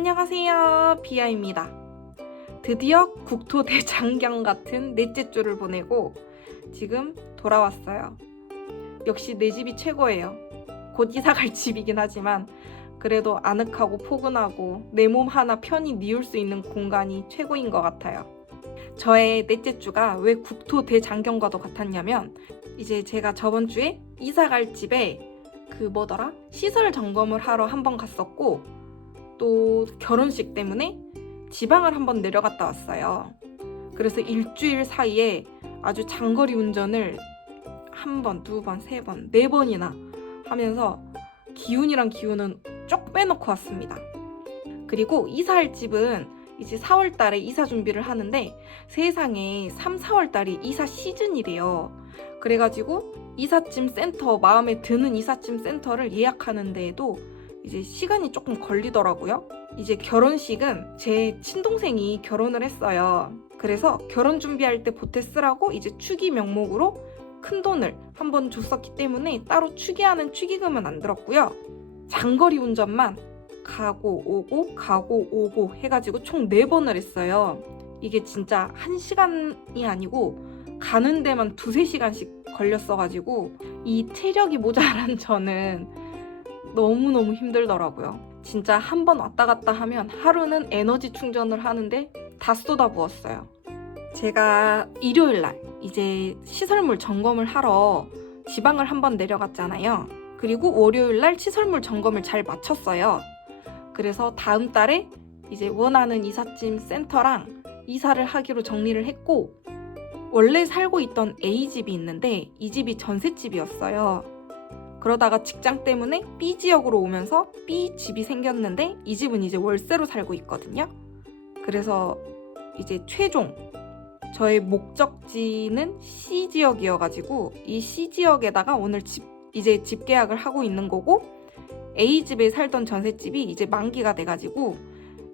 안녕하세요, 비아입니다. 드디어 국토대장경 같은 넷째 주를 보내고 지금 돌아왔어요. 역시 내 집이 최고예요. 곧 이사 갈 집이긴 하지만 그래도 아늑하고 포근하고 내 몸 하나 편히 뉘울 수 있는 공간이 최고인 것 같아요. 저의 넷째 주가 왜 국토대장경과도 같았냐면 이제 제가 저번 주에 이사 갈 집에 시설 점검을 하러 한번 갔었고 또 결혼식 때문에 지방을 한번 내려갔다 왔어요. 그래서 일주일 사이에 아주 장거리 운전을 한 번, 두 번, 세 번, 네 번이나 하면서 기운이랑 기운은 쭉 빼놓고 왔습니다. 그리고 이사할 집은 이제 4월 달에 이사 준비를 하는데 세상에 3, 4월 달이 이사 시즌이래요. 그래가지고 이삿짐 센터, 마음에 드는 이삿짐 센터를 예약하는 데에도 이제 시간이 조금 걸리더라고요. 이제 결혼식은 제 친동생이 결혼을 했어요. 그래서 결혼 준비할 때 보태 쓰라고 이제 축의 명목으로 큰 돈을 한번 줬었기 때문에 따로 축의하는 축의금은 안 들었고요. 장거리 운전만 가고 오고 해가지고 총 4번을 했어요. 이게 진짜 1시간이 아니고 가는 데만 2-3시간씩 걸렸어가지고 이 체력이 모자란 저는 너무너무 힘들더라고요. 진짜 한 번 왔다 갔다 하면 하루는 에너지 충전을 하는데 다 쏟아부었어요. 제가 일요일날 이제 시설물 점검을 하러 지방을 한번 내려갔잖아요. 그리고 월요일날 시설물 점검을 잘 마쳤어요. 그래서 다음 달에 이제 원하는 이삿짐 센터랑 이사를 하기로 정리를 했고 원래 살고 있던 A집이 있는데 이 집이 전셋집이었어요. 그러다가 직장 때문에 B 지역으로 오면서 B 집이 생겼는데 이 집은 이제 월세로 살고 있거든요. 그래서 이제 최종 저의 목적지는 C 지역이어가지고 이 C 지역에다가 오늘 이제 집 계약을 하고 있는 거고 A 집에 살던 전셋집이 이제 만기가 돼가지고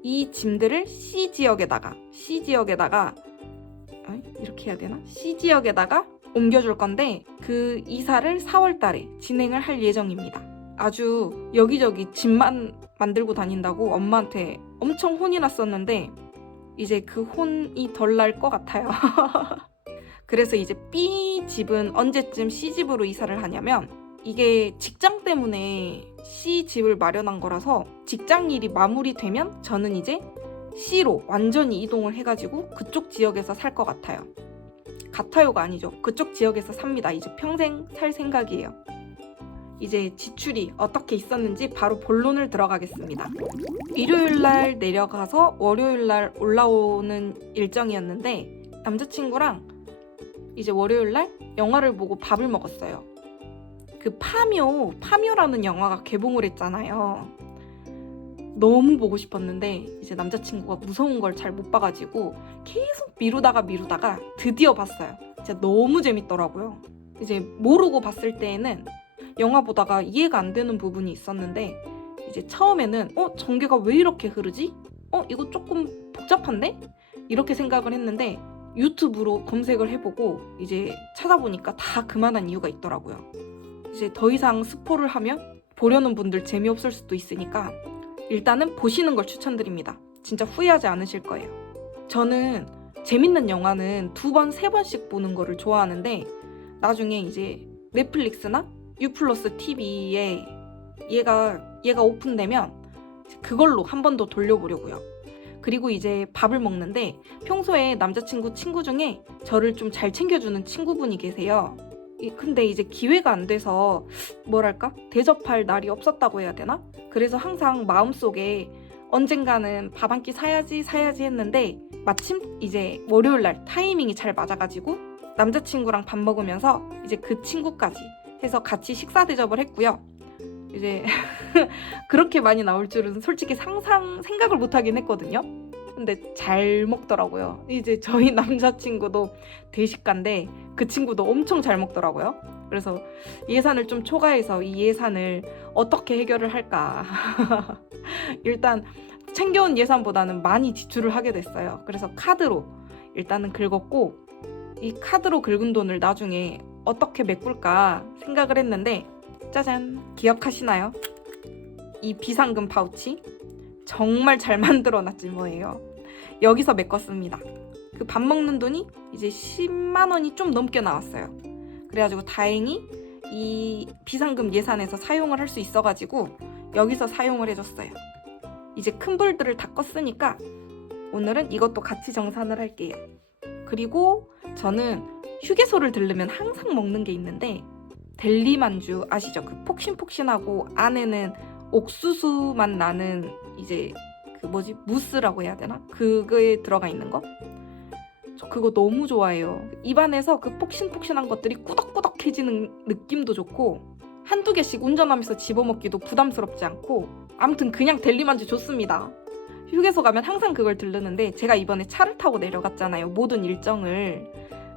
이 짐들을 C 지역에다가 이렇게 해야 되나? C 지역에다가 옮겨줄 건데 그 이사를 4월 달에 진행을 할 예정입니다. 아주 여기저기 집만 만들고 다닌다고 엄마한테 엄청 혼이 났었는데 이제 그 혼이 덜 날 것 같아요. 그래서 이제 B 집은 언제쯤 C 집으로 이사를 하냐면 이게 직장 때문에 C 집을 마련한 거라서 직장 일이 마무리되면 저는 이제 C로 완전히 이동을 해가지고 그쪽 지역에서 살 것 같아요. 같아요가 아니죠. 그쪽 지역에서 삽니다. 이제 평생 살 생각이에요. 이제 지출이 어떻게 있었는지 바로 본론을 들어가겠습니다. 일요일날 내려가서 월요일날 올라오는 일정이었는데 남자친구랑 이제 월요일날 영화를 보고 밥을 먹었어요. 그 파묘라는 영화가 개봉을 했잖아요. 너무 보고 싶었는데 이제 남자친구가 무서운 걸 잘 못 봐가지고 계속 미루다가 드디어 봤어요. 진짜 너무 재밌더라고요. 이제 모르고 봤을 때에는 영화 보다가 이해가 안 되는 부분이 있었는데 이제 처음에는 전개가 왜 이렇게 흐르지? 이거 조금 복잡한데? 이렇게 생각을 했는데 유튜브로 검색을 해보고 이제 찾아보니까 다 그만한 이유가 있더라고요. 이제 더 이상 스포를 하면 보려는 분들 재미없을 수도 있으니까 일단은 보시는 걸 추천드립니다. 진짜 후회하지 않으실 거예요. 저는 재밌는 영화는 2번, 3번씩 보는 거를 좋아하는데 나중에 이제 넷플릭스나 U+ TV에 얘가 오픈되면 그걸로 한 번 더 돌려보려고요. 그리고 이제 밥을 먹는데 평소에 남자친구 친구 중에 저를 좀 잘 챙겨주는 친구분이 계세요. 근데 이제 기회가 안 돼서 대접할 날이 없었다고 해야 되나? 그래서 항상 마음속에 언젠가는 밥 한 끼 사야지 했는데 마침 이제 월요일날 타이밍이 잘 맞아가지고 남자친구랑 밥 먹으면서 이제 그 친구까지 해서 같이 식사 대접을 했고요. 이제 그렇게 많이 나올 줄은 솔직히 생각을 못 하긴 했거든요. 근데 잘 먹더라고요. 이제 저희 남자친구도 대식가인데 그 친구도 엄청 잘 먹더라고요. 그래서 예산을 좀 초과해서 이 예산을 어떻게 해결을 할까. 일단 챙겨온 예산보다는 많이 지출을 하게 됐어요. 그래서 카드로 일단은 긁었고 이 카드로 긁은 돈을 나중에 어떻게 메꿀까 생각을 했는데 짜잔! 기억하시나요? 이 비상금 파우치? 정말 잘 만들어놨지 뭐예요. 여기서 메꿨습니다. 그 밥 먹는 돈이 이제 10만 원이 좀 넘게 나왔어요. 그래가지고 다행히 이 비상금 예산에서 사용을 할 수 있어가지고 여기서 사용을 해줬어요. 이제 큰 불들을 다 껐으니까 오늘은 이것도 같이 정산을 할게요. 그리고 저는 휴게소를 들르면 항상 먹는 게 있는데 델리만주 아시죠? 그 폭신폭신하고 안에는 옥수수 맛 나는 이제 그 무스라고 해야 되나? 그거에 들어가 있는 거? 저 그거 너무 좋아해요. 입안에서 그 폭신폭신한 것들이 꾸덕꾸덕해지는 느낌도 좋고 한두 개씩 운전하면서 집어먹기도 부담스럽지 않고 아무튼 그냥 델리만주 좋습니다. 휴게소 가면 항상 그걸 들르는데 제가 이번에 차를 타고 내려갔잖아요. 모든 일정을.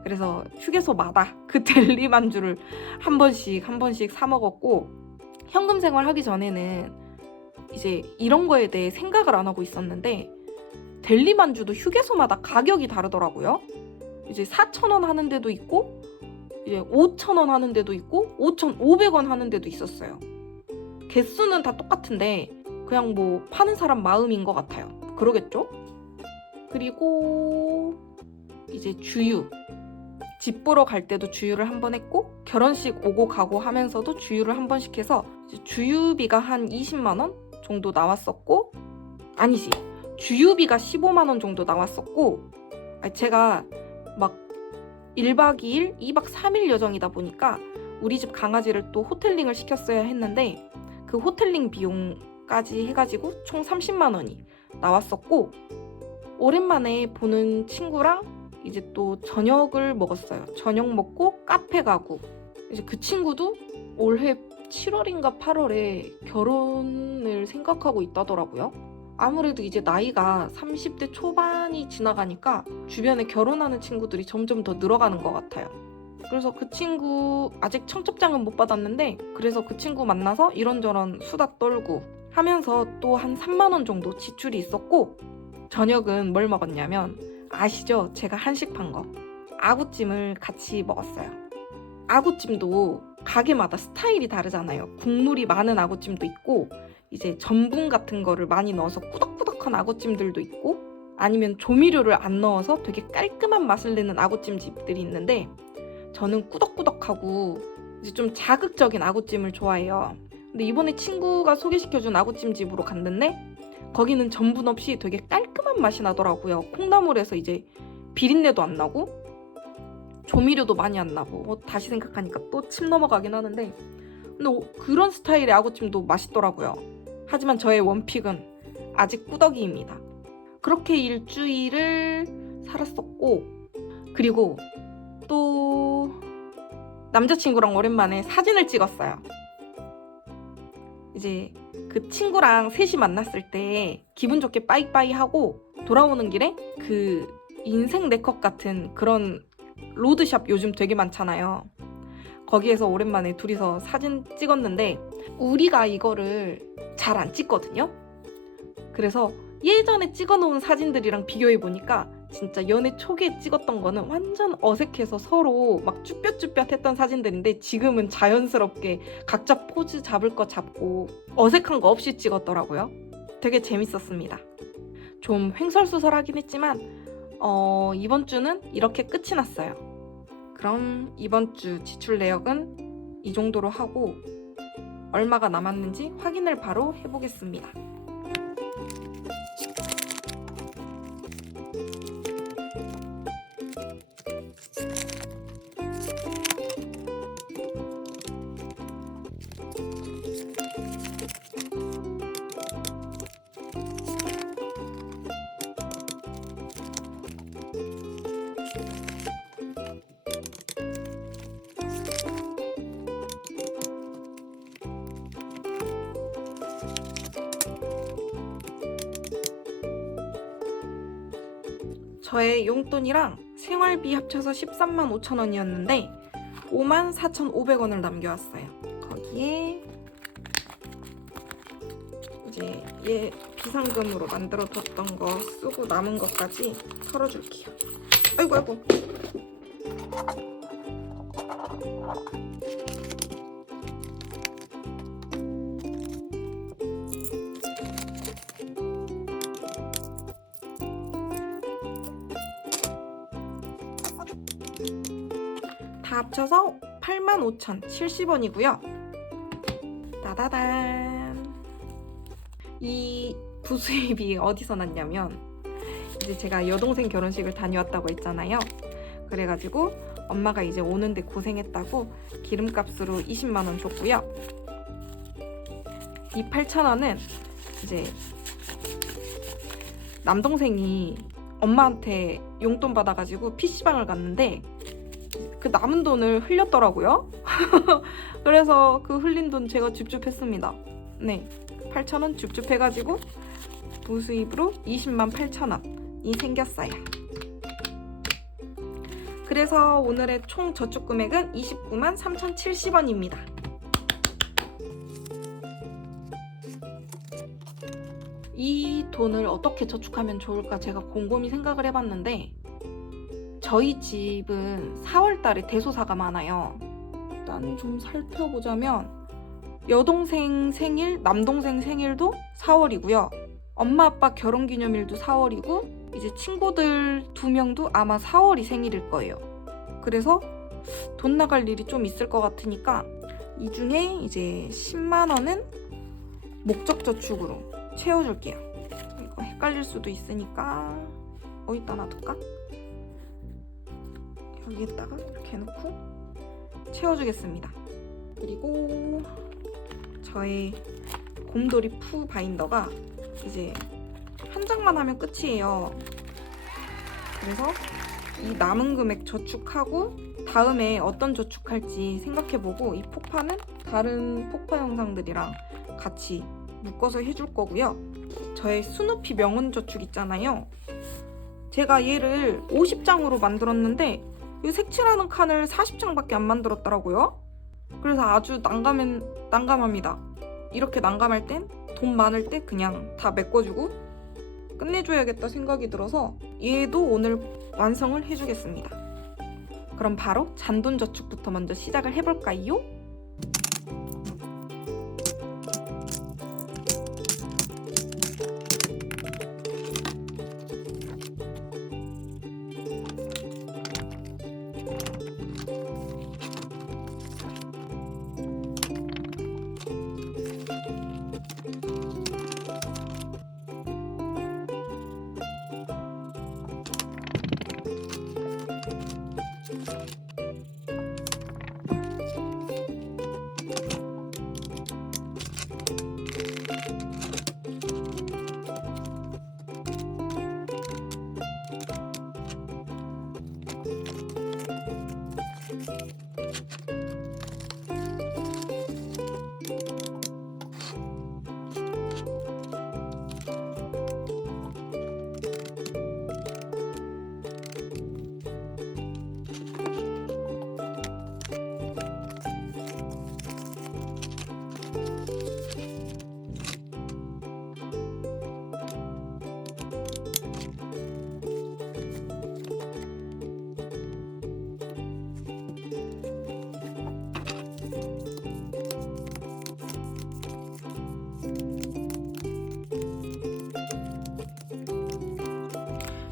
그래서 휴게소마다 그 델리만주를 한 번씩 사 먹었고 현금 생활하기 전에는 이제 이런 거에 대해 생각을 안 하고 있었는데 델리만주도 휴게소마다 가격이 다르더라고요. 이제 4,000원 하는 데도 있고 이제 5,000원 하는 데도 있고 5,500원 하는 데도 있었어요. 개수는 다 똑같은데 그냥 뭐 파는 사람 마음인 것 같아요. 그러겠죠? 그리고 이제 주유. 집 보러 갈 때도 주유를 한 번 했고 결혼식 오고 가고 하면서도 주유를 한 번씩 해서 주유비가 한 20만 원 정도 나왔었고 아니지. 주유비가 15만 원 정도 나왔었고 제가 막 1박 2일, 2박 3일 여정이다 보니까 우리 집 강아지를 또 호텔링을 시켰어야 했는데 그 호텔링 비용까지 해가지고 총 30만 원이 나왔었고 오랜만에 보는 친구랑 이제 또 저녁을 먹었어요. 저녁 먹고 카페 가고 이제 그 친구도 올해 7월인가 8월에 결혼을 생각하고 있다더라고요. 아무래도 이제 나이가 30대 초반이 지나가니까 주변에 결혼하는 친구들이 점점 더 늘어가는 것 같아요. 그래서 그 친구 아직 청첩장은 못 받았는데 그래서 그 친구 만나서 이런저런 수다 떨고 하면서 또 한 3만 원 정도 지출이 있었고 저녁은 뭘 먹었냐면 아시죠? 제가 한식 판 거. 아구찜을 같이 먹었어요. 아구찜도 가게마다 스타일이 다르잖아요. 국물이 많은 아구찜도 있고 이제 전분 같은 거를 많이 넣어서 꾸덕꾸덕한 아구찜들도 있고 아니면 조미료를 안 넣어서 되게 깔끔한 맛을 내는 아구찜 집들이 있는데 저는 꾸덕꾸덕하고 이제 좀 자극적인 아구찜을 좋아해요. 근데 이번에 친구가 소개시켜준 아구찜 집으로 갔는데 거기는 전분 없이 되게 깔끔한 맛이 나더라고요. 콩나물에서 이제 비린내도 안 나고 조미료도 많이 안 나고 다시 생각하니까 또 침 넘어가긴 하는데 근데 그런 스타일의 아구찜도 맛있더라고요. 하지만 저의 원픽은 아직 꾸덕이입니다. 그렇게 일주일을 살았었고 그리고 또 남자친구랑 오랜만에 사진을 찍었어요. 이제 그 친구랑 셋이 만났을 때 기분 좋게 빠이빠이 하고 돌아오는 길에 그 인생 네컷 같은 그런 로드샵 요즘 되게 많잖아요. 거기에서 오랜만에 둘이서 사진 찍었는데 우리가 이거를 잘 안 찍거든요. 그래서 예전에 찍어놓은 사진들이랑 비교해보니까 진짜 연애 초기에 찍었던 거는 완전 어색해서 서로 막 쭈뼛쭈뼛 했던 사진들인데 지금은 자연스럽게 각자 포즈 잡을 거 잡고 어색한 거 없이 찍었더라고요. 되게 재밌었습니다. 좀 횡설수설하긴 했지만 이번 주는 이렇게 끝이 났어요. 그럼 이번 주 지출 내역은 이 정도로 하고 얼마가 남았는지 확인을 바로 해보겠습니다. 저의 용돈이랑 생활비 합쳐서 13만 5천 원이었는데 5만 4,500원을 남겨왔어요. 거기에 이제 얘 비상금으로 만들어뒀던 거 쓰고 남은 것까지 털어줄게요. 아이고 아이고. 합쳐서 85,070원이고요. 따다단. 이 부수입이 어디서 났냐면 이제 제가 여동생 결혼식을 다녀왔다고 했잖아요. 그래가지고 엄마가 이제 오는데 고생했다고 기름값으로 20만 원 줬고요. 이 8,000원은 이제 남동생이 엄마한테 용돈 받아가지고 PC방을 갔는데 그 남은 돈을 흘렸더라고요. 그래서 그 흘린 돈 제가 줍줍했습니다. 네, 8,000원 줍줍해가지고 부수입으로 20만 8,000원이 생겼어요. 그래서 오늘의 총 저축 금액은 29만 3,070원입니다. 이 돈을 어떻게 저축하면 좋을까 제가 곰곰이 생각을 해봤는데 저희 집은 4월달에 대소사가 많아요. 일단 좀 살펴보자면 여동생 생일, 남동생 생일도 4월이고요. 엄마 아빠 결혼기념일도 4월이고 이제 친구들 2명도 아마 4월이 생일일 거예요. 그래서 돈 나갈 일이 좀 있을 것 같으니까 이 중에 이제 10만 원은 목적 저축으로 채워줄게요. 이거 헷갈릴 수도 있으니까 어디다 놔둘까? 여기에다가 이렇게 해놓고 채워주겠습니다. 그리고 저의 곰돌이 푸 바인더가 이제 한 장만 하면 끝이에요. 그래서 이 남은 금액 저축하고 다음에 어떤 저축할지 생각해보고 이 폭파는 다른 폭파 영상들이랑 같이 묶어서 해줄 거고요. 저의 스누피 명운 저축 있잖아요. 제가 얘를 50장으로 만들었는데 이 색칠하는 칸을 40장밖에 안 만들었더라고요. 그래서 아주 난감합니다. 이렇게 난감할 땐 돈 많을 때 그냥 다 메꿔주고 끝내줘야겠다 생각이 들어서 얘도 오늘 완성을 해주겠습니다. 그럼 바로 잔돈 저축부터 먼저 시작을 해볼까요?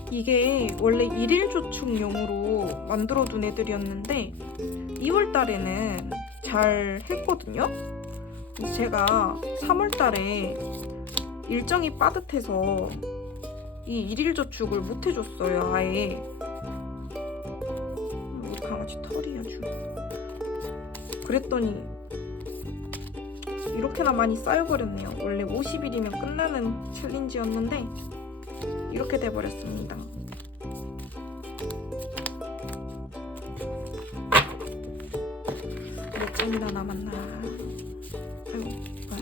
이게 원래 일일 저축용으로 만들어둔 애들이었는데 2월 달에는 잘 했거든요. 제가 3월 달에 일정이 빠듯해서 이 일일 저축을 못 해줬어요. 아예. 우리 강아지 털이 아주. 그랬더니 이렇게나 많이 쌓여버렸네요. 원래 50일이면 끝나는 챌린지였는데 이렇게 돼버렸습니다. 몇 장이나 남았나. 아이고, 뭐야.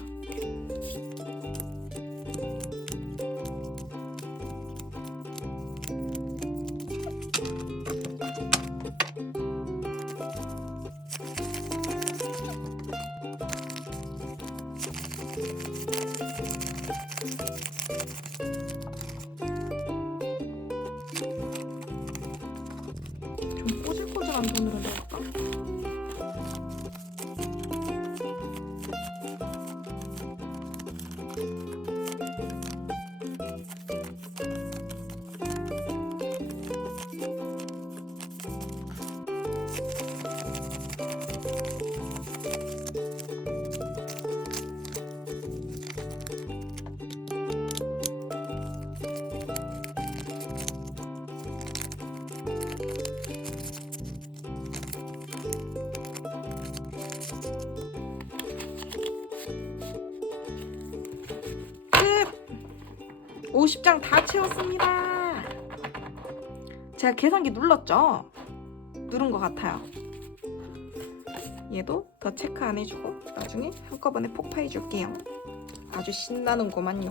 좀 꼬질꼬질한 돈으로 넣을까? 끝! 50장 다 채웠습니다. 제가 계산기 눌렀죠? 누른 것 같아요. 얘도 더 체크 안 해주고 나중에 한꺼번에 폭파해 줄게요. 아주 신나는구만요.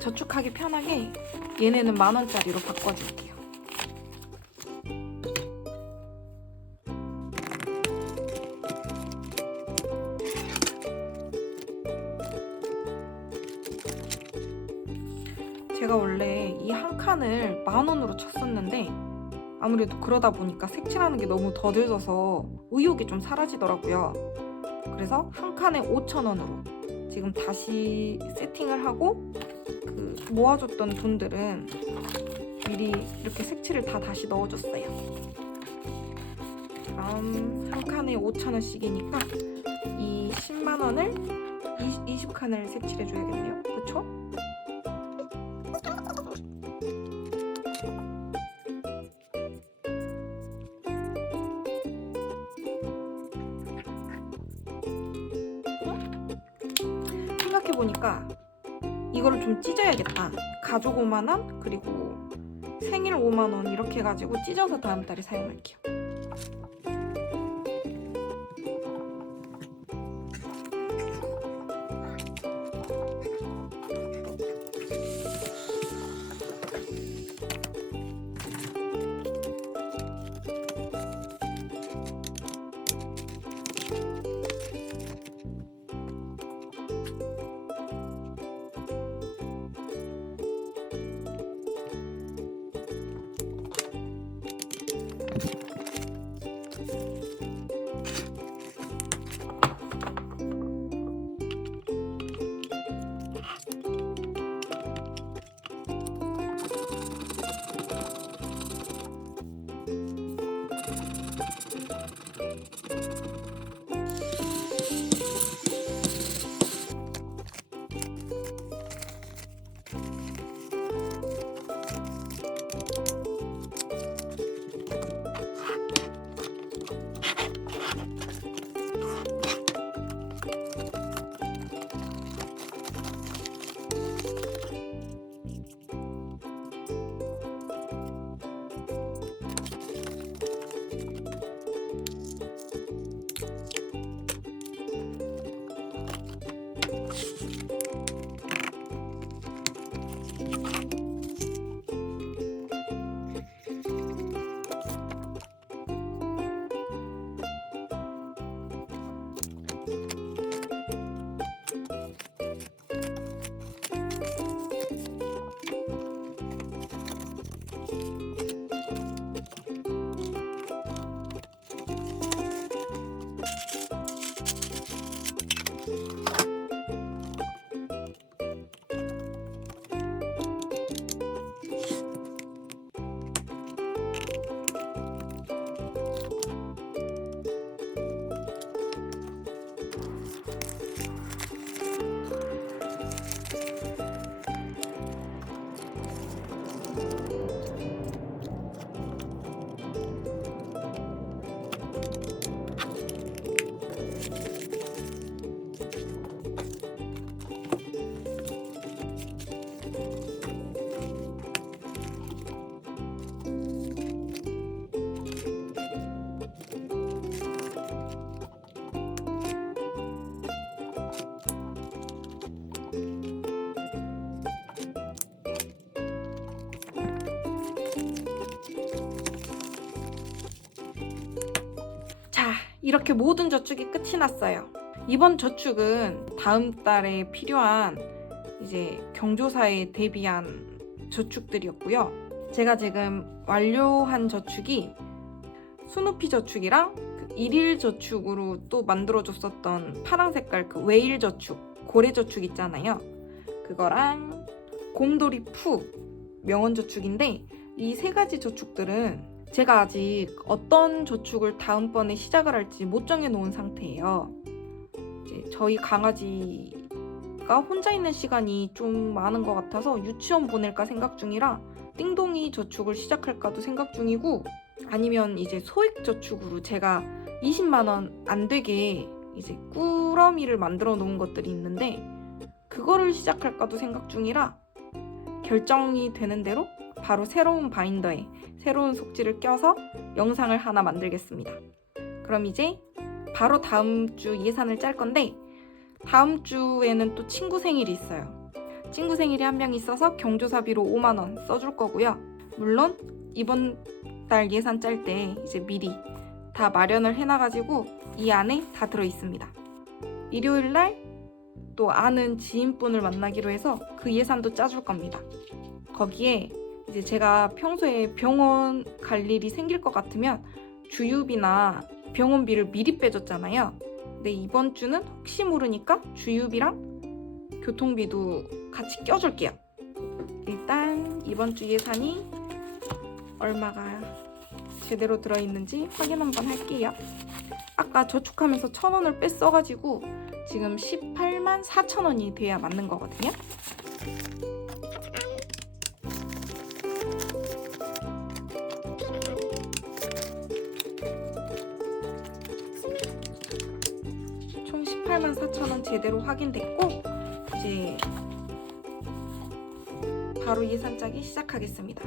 저축하기 편하게 얘네는 10,000원짜리로 바꿔줄게요. 제가 원래 이 한 칸을 10,000원으로 쳤었는데 아무래도 그러다 보니까 색칠하는 게 너무 더뎌져서 의욕이 좀 사라지더라고요. 그래서 한 칸에 5,000원으로 지금 다시 세팅을 하고 그 모아줬던 돈들은 미리 이렇게 색칠을 다 다시 넣어줬어요. 그럼 한 칸에 5,000원씩이니까 이 10만 원을 20칸을 색칠해줘야겠네요. 그쵸? 생각해보니까 이거를 좀 찢어야겠다. 가족 5만원 그리고 생일 5만원 이렇게 해가지고 찢어서 다음 달에 사용할게요. 이렇게 모든 저축이 끝이 났어요. 이번 저축은 다음 달에 필요한 이제 경조사에 대비한 저축들이었고요. 제가 지금 완료한 저축이 스누피 저축이랑 그 일일 저축으로 또 만들어줬었던 파란 색깔 그 웨일 저축, 고래 저축 있잖아요. 그거랑 곰돌이 푸 명언 저축인데 이 세 가지 저축들은 제가 아직 어떤 저축을 다음번에 시작을 할지 못 정해놓은 상태예요. 이제 저희 강아지가 혼자 있는 시간이 좀 많은 것 같아서 유치원 보낼까 생각 중이라 띵동이 저축을 시작할까도 생각 중이고, 아니면 이제 소액 저축으로 제가 20만 원 안 되게 이제 꾸러미를 만들어 놓은 것들이 있는데 그거를 시작할까도 생각 중이라 결정이 되는 대로 바로 새로운 바인더에 새로운 속지를 껴서 영상을 하나 만들겠습니다. 그럼 이제 바로 다음 주 예산을 짤 건데, 다음 주에는 또 친구 생일이 있어요. 친구 생일이 한 명 있어서 경조사비로 5만 원 써줄 거고요. 물론 이번 달 예산 짤 때 이제 미리 다 마련을 해놔가지고 이 안에 다 들어있습니다. 일요일 날 또 아는 지인분을 만나기로 해서 그 예산도 짜줄 겁니다. 거기에 이제 제가 평소에 병원 갈 일이 생길 것 같으면 주유비나 병원비를 미리 빼줬잖아요. 근데 이번 주는 혹시 모르니까 주유비랑 교통비도 같이 껴줄게요. 일단 이번 주 예산이 얼마가 제대로 들어있는지 확인 한번 할게요. 아까 저축하면서 1,000원을 뺐어가지고 지금 18만 4천 원이 돼야 맞는 거거든요. 총 18만 4천 원 제대로 확인됐고, 이제 바로 예산 짜기 시작하겠습니다.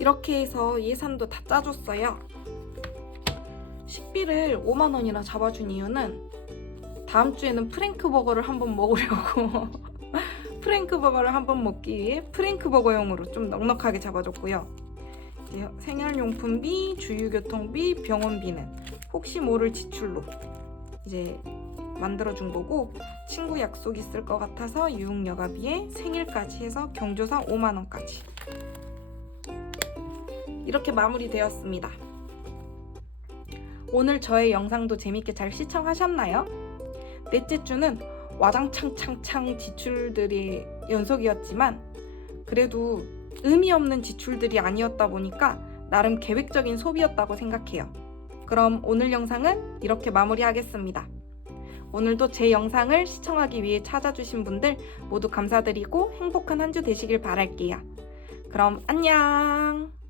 이렇게 해서 예산도 다 짜줬어요. 식비를 5만 원이나 잡아준 이유는 다음 주에는 프랭크버거를 한번 먹으려고 프랭크버거를 한번 먹기 위해 프랭크버거용으로 좀 넉넉하게 잡아줬고요. 이제 생활용품비, 주유교통비, 병원비는 혹시 모를 지출로 이제 만들어준 거고, 친구 약속 있을 것 같아서 유흥여가비에 생일까지 해서 경조사 5만 원까지 이렇게 마무리되었습니다. 오늘 저의 영상도 재밌게 잘 시청하셨나요? 넷째 주는 와장창창창 지출들이 연속이었지만 그래도 의미 없는 지출들이 아니었다 보니까 나름 계획적인 소비였다고 생각해요. 그럼 오늘 영상은 이렇게 마무리하겠습니다. 오늘도 제 영상을 시청하기 위해 찾아주신 분들 모두 감사드리고 행복한 한 주 되시길 바랄게요. 그럼 안녕!